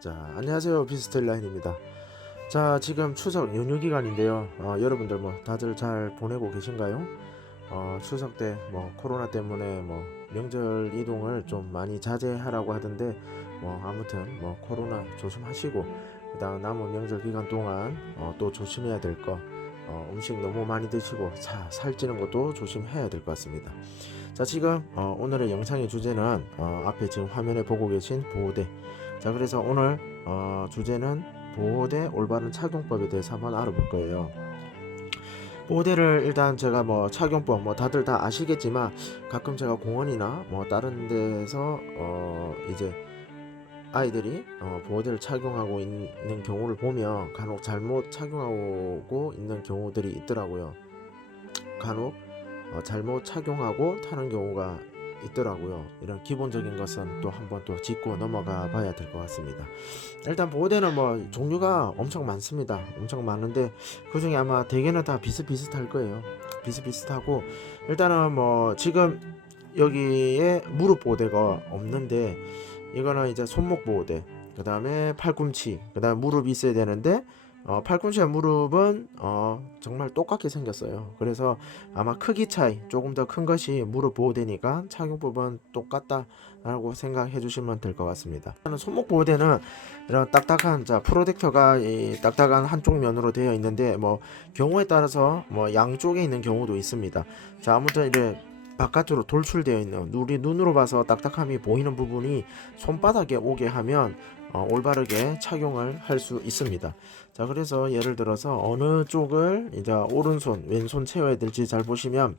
자, 안녕하세요. 비스텔라인입니다. 자, 지금 추석 연휴 기간인데요. 어, 여러분들 뭐 다들 잘 보내고 계신가요? 어, 추석 때 뭐 코로나 때문에 뭐 명절 이동을 좀 많이 자제하라고 하던데 뭐 아무튼 뭐 코로나 조심하시고 그다음 남은 명절 기간 동안 어, 또 조심해야 될 거. 어, 음식 너무 많이 드시고 자, 살찌는 것도 조심해야 될 것 같습니다. 자, 지금 어, 오늘의 영상의 주제는 어, 앞에 지금 화면에 보고 계신 보호대. 자, 그래서 오늘 어, 주제는 보호대 올바른 착용법에 대해서 한번 알아볼 거예요. 보호대를 일단 제가 뭐 착용법 뭐 다들 다 아시겠지만 가끔 제가 공원이나 뭐 다른 데서 어 이제 아이들이 어 보호대를 착용하고 있는 경우를 보면 간혹 잘못 착용하고 있는 경우들이 있더라고요. 간혹 어 잘못 착용하고 타는 경우가 있더라고요. 이런 기본적인 것은 또 한번 또 짚고 넘어가 봐야 될 것 같습니다. 일단 보호대는 뭐 종류가 엄청 많습니다. 엄청 많은데 그 중에 아마 대개는 다 비슷비슷할 거예요. 비슷비슷하고 일단은 뭐 지금 여기에 무릎 보호대가 없는데 이거는 이제 손목 보호대 그 다음에 팔꿈치 그 다음에 무릎이 있어야 되는데 어, 팔꿈치와 무릎은 어, 정말 똑같게 생겼어요. 그래서 아마 크기 차이 조금 더 큰 것이 무릎 보호대니까 착용법은 똑같다라고 생각해 주시면 될 것 같습니다. 손목 보호대는 이런 딱딱한 자 프로텍터가 이 딱딱한 한쪽 면으로 되어 있는데 뭐 경우에 따라서 뭐 양쪽에 있는 경우도 있습니다. 자 아무튼 이제 바깥으로 돌출되어 있는 우리 눈으로 봐서 딱딱함이 보이는 부분이 손바닥에 오게 하면 어, 올바르게 착용을 할 수 있습니다. 자 그래서 예를 들어서 어느 쪽을 이제 오른손 왼손 채워야 될지 잘 보시면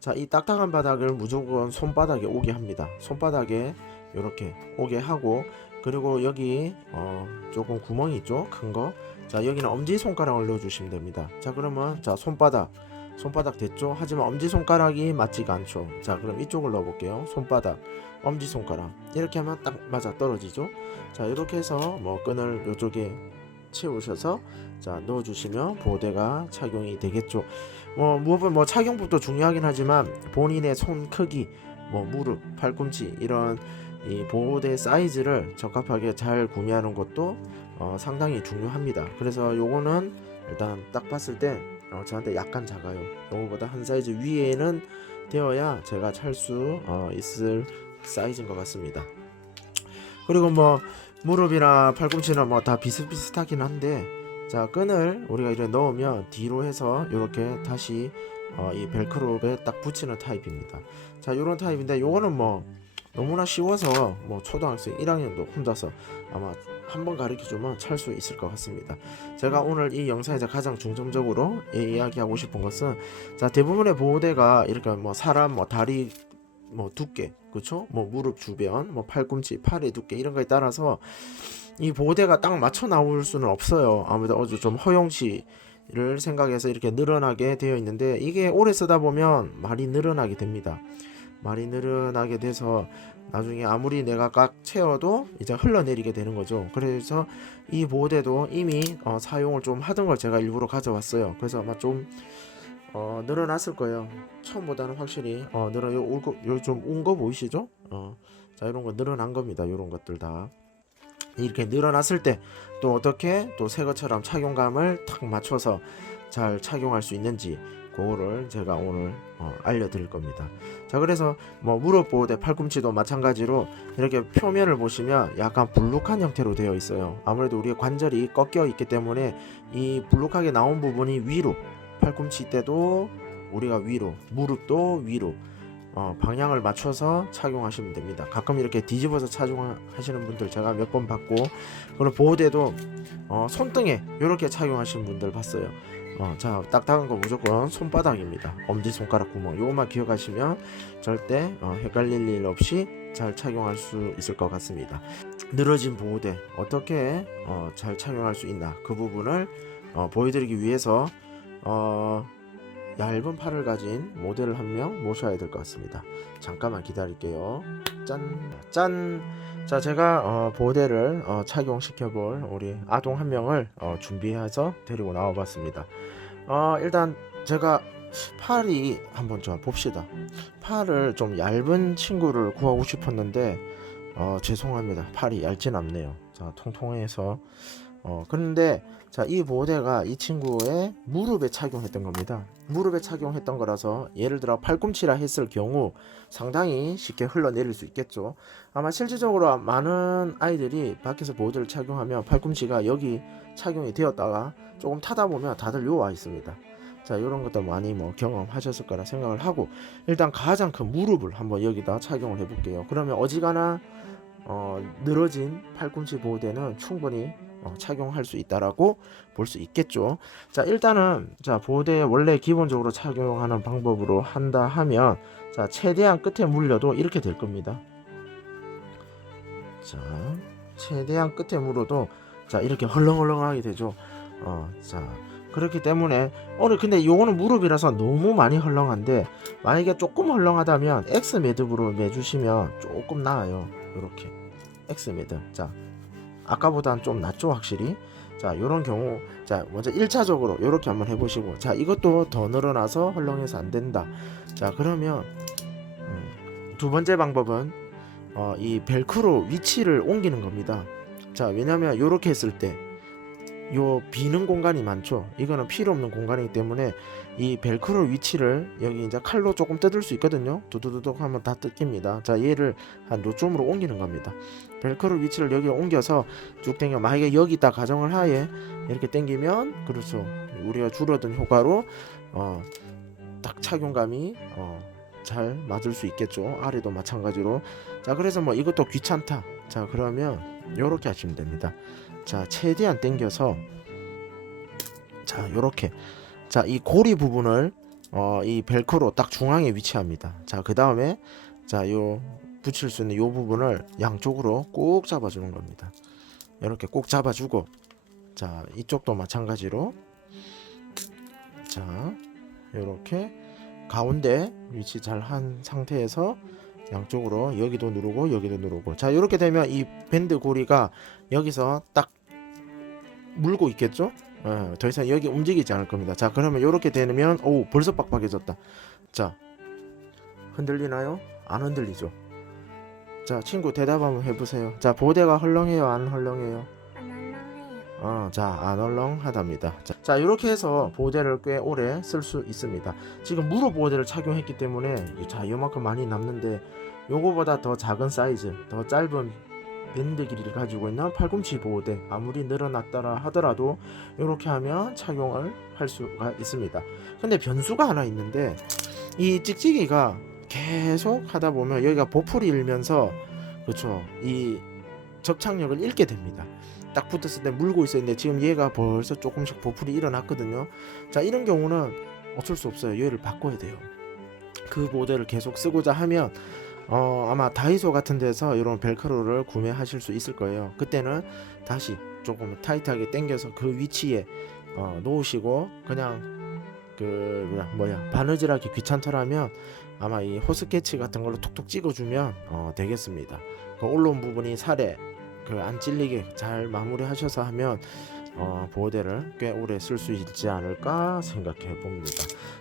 자 이 딱딱한 바닥을 무조건 손바닥에 오게 합니다. 손바닥에 이렇게 오게 하고 그리고 여기 어, 조금 구멍이 있죠 큰 거. 자 여기는 엄지 손가락을 넣어 주시면 됩니다. 자 그러면 자 손바닥 손바닥 됐죠? 하지만 엄지손가락이 맞지가 않죠. 자, 그럼 이쪽을 넣어볼게요. 손바닥, 엄지손가락. 이렇게 하면 딱 맞아 떨어지죠? 자, 이렇게 해서 뭐 끈을 이쪽에 채우셔서 자, 넣어주시면 보호대가 착용이 되겠죠. 뭐, 무엇보다 뭐 착용법도 중요하긴 하지만 본인의 손 크기, 뭐 무릎, 팔꿈치 이런 이 보호대 사이즈를 적합하게 잘 구매하는 것도 어, 상당히 중요합니다. 그래서 요거는 일단 딱 봤을 때 어, 저한테 약간 작아요. 요거보다 한 사이즈 위에는 되어야 제가 찰수 어, 있을 사이즈인 것 같습니다. 그리고 뭐 무릎이나 팔꿈치나 뭐 다 비슷비슷하긴 한데 자 끈을 우리가 이렇게 넣으면 뒤로 해서 이렇게 다시 어, 이 벨크롭에 딱 붙이는 타입입니다. 자 요런 타입인데 요거는 뭐 너무나 쉬워서 뭐 초등학생 1학년도 혼자서 아마 한번 가르쳐 주면 찰 수 있을 것 같습니다. 제가 오늘 이 영상에서 가장 중점적으로 이- 이야기하고 싶은 것은 자 대부분의 보호대가 이렇게 뭐 사람 뭐 다리 뭐 두께 그쵸? 뭐 무릎 주변 뭐 팔꿈치 팔의 두께 이런 거에 따라서 이 보호대가 딱 맞춰 나올 수는 없어요. 아무래도 어주 좀 허용치 를 생각해서 이렇게 늘어나게 되어 있는데 이게 오래 쓰다 보면 말이 늘어나게 됩니다 말이 늘어나게 돼서 나중에 아무리 내가 꽉 채워도 이제 흘러내리게 되는 거죠. 그래서 이 보호대도 이미 어, 사용을 좀 하던 걸 제가 일부러 가져왔어요. 그래서 아마 좀 어, 늘어났을 거예요. 처음보다는 확실히 어, 늘어 요 울고 요좀 운거 보이시죠? 어, 자 이런 거 늘어난 겁니다. 이런 것들 다 이렇게 늘어났을 때 또 어떻게 또 새 것처럼 착용감을 탁 맞춰서 잘 착용할 수 있는지 그거를 제가 오늘 어, 알려드릴 겁니다. 자 그래서 뭐 무릎 보호대 팔꿈치도 마찬가지로 이렇게 표면을 보시면 약간 불룩한 형태로 되어 있어요. 아무래도 우리의 관절이 꺾여 있기 때문에 이 불룩하게 나온 부분이 위로 팔꿈치 때도 우리가 위로 무릎도 위로 어, 방향을 맞춰서 착용하시면 됩니다. 가끔 이렇게 뒤집어서 착용하시는 분들 제가 몇 번 봤고 그리고 보호대도 어, 손등에 이렇게 착용하시는 분들 봤어요. 어, 자 딱딱한 거 무조건 손바닥입니다. 엄지 손가락 구멍 요것만 기억하시면 절대 어, 헷갈릴 일 없이 잘 착용할 수 있을 것 같습니다. 늘어진 보호대 어떻게 어, 잘 착용할 수 있나 그 부분을 어, 보여드리기 위해서 어, 얇은 팔을 가진 모델을 한 명 모셔야 될 것 같습니다. 잠깐만 기다릴게요. 짠, 짠. 자, 제가 어, 보호대를 어, 착용시켜볼 우리 아동 한 명을 어, 준비해서 데리고 나와봤습니다. 어, 일단 제가 팔이 한번 좀 봅시다. 팔을 좀 얇은 친구를 구하고 싶었는데 어, 죄송합니다. 팔이 얇진 않네요. 자 통통해서 어 그런데 자 이 보호대가 이 친구의 무릎에 착용했던 겁니다. 무릎에 착용했던 거라서 예를 들어 팔꿈치라 했을 경우 상당히 쉽게 흘러내릴 수 있겠죠. 아마 실질적으로 많은 아이들이 밖에서 보호대를 착용하면 팔꿈치가 여기 착용이 되었다가 조금 타다 보면 다들 요와 있습니다. 자 이런 것도 많이 뭐 경험하셨을 거라 생각을 하고 일단 가장 큰 무릎을 한번 여기다 착용을 해 볼게요. 그러면 어지간한 어, 늘어진 팔꿈치 보호대는 충분히 어, 착용할 수 있다라고 볼 수 있겠죠. 자 일단은 자 보호대 원래 기본적으로 착용하는 방법으로 한다 하면 자 최대한 끝에 물려도 이렇게 될 겁니다. 자 최대한 끝에 물어도 자 이렇게 헐렁헐렁하게 되죠. 어, 자 그렇기 때문에 오늘 근데 요거는 무릎이라서 너무 많이 헐렁한데 만약에 조금 헐렁하다면 X 매듭으로 매주시면 조금 나아요. 요렇게 X 매듭. 자 아까보다는 좀 낫죠 확실히. 자 요런 경우 자 먼저 1차적으로 요렇게 한번 해보시고 자 이것도 더 늘어나서 헐렁해서 안 된다. 자 그러면 음, 두 번째 방법은 어, 이 벨크로 위치를 옮기는 겁니다. 자 왜냐면 요렇게 했을 때 요 비는 공간이 많죠. 이거는 필요 없는 공간이기 때문에 이 벨크로 위치를 여기 이제 칼로 조금 뜯을 수 있거든요. 두두두둑 하면 다 뜯깁니다. 자 얘를 한 요쯤으로 옮기는 겁니다. 벨크로 위치를 여기 옮겨서 쭉 당겨 만약에 여기 있다 가정을 하에 이렇게 당기면 그렇죠. 우리가 줄어든 효과로 어, 딱 착용감이 어, 잘 맞을 수 있겠죠. 아래도 마찬가지로. 자 그래서 뭐 이것도 귀찮다. 자 그러면 요렇게 하시면 됩니다. 자 최대한 당겨서 자 요렇게 자 이 고리 부분을 어, 이 벨크로 딱 중앙에 위치합니다. 자그 다음에 자요 붙일 수 있는 요 부분을 양쪽으로 꼭 잡아주는 겁니다. 이렇게 꼭 잡아주고 자 이쪽도 마찬가지로 자 이렇게 가운데 위치 잘 한 상태에서 양쪽으로 여기도 누르고 여기도 누르고. 자 이렇게 되면 이 밴드 고리가 여기서 딱 물고 있겠죠? 어, 더 이상 여기 움직이지 않을 겁니다. 자 그러면 이렇게 되면 오 벌써 빡빡해졌다. 자 흔들리나요? 안 흔들리죠. 자 친구 대답 한번 해보세요. 자 보대가 헐렁해요? 안 헐렁해요. 어, 자, 안얼렁하답니다. 자, 자, 이렇게 해서 보호대를 꽤 오래 쓸 수 있습니다. 지금 무릎 보호대를 착용했기 때문에 자, 이만큼 많이 남는데 요거보다 더 작은 사이즈, 더 짧은 밴드 길이를 가지고 있는 팔꿈치 보호대 아무리 늘어났다라 하더라도 이렇게 하면 착용을 할 수가 있습니다. 근데 변수가 하나 있는데 이 찍찍이가 계속 하다 보면 여기가 보풀이 일면서 그렇죠. 이 접착력을 잃게 됩니다. 딱 붙었을 때 물고 있었는데 지금 얘가 벌써 조금씩 보풀이 일어났거든요. 자 이런 경우는 어쩔 수 없어요. 얘를 바꿔야 돼요. 그 모델을 계속 쓰고자 하면 어, 아마 다이소 같은 데서 이런 벨크로를 구매하실 수 있을 거예요. 그때는 다시 조금 타이트하게 당겨서 그 위치에 어, 놓으시고 그냥 그 뭐야, 바느질하기 귀찮더라면 아마 이 호스케치 같은 걸로 톡톡 찍어주면 어, 되겠습니다. 그 올라온 부분이 살에 그 안 찔리게 잘 마무리하셔서 하면 어, 보호대를 꽤 오래 쓸 수 있지 않을까 생각해 봅니다.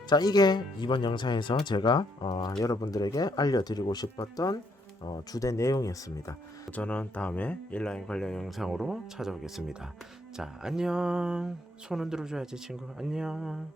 자, 이게 이번 영상에서 제가 어, 여러분들에게 알려드리고 싶었던 어, 주된 내용이었습니다. 저는 다음에 인라인 관련 영상으로 찾아오겠습니다. 자, 안녕. 손 흔들어줘야지 친구. 안녕.